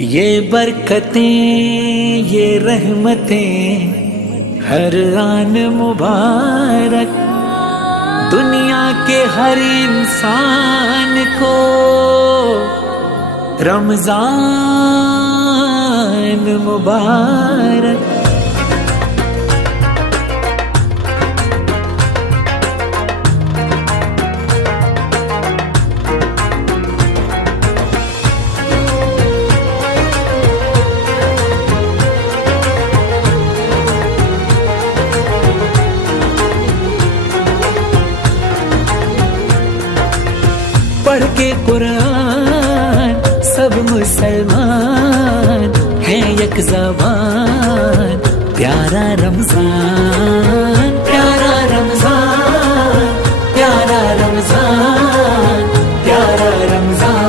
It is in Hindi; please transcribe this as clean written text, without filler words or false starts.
ये बरकतें ये रहमतें हर आन मुबारक, दुनिया के हर इंसान को रमजान मुबारक।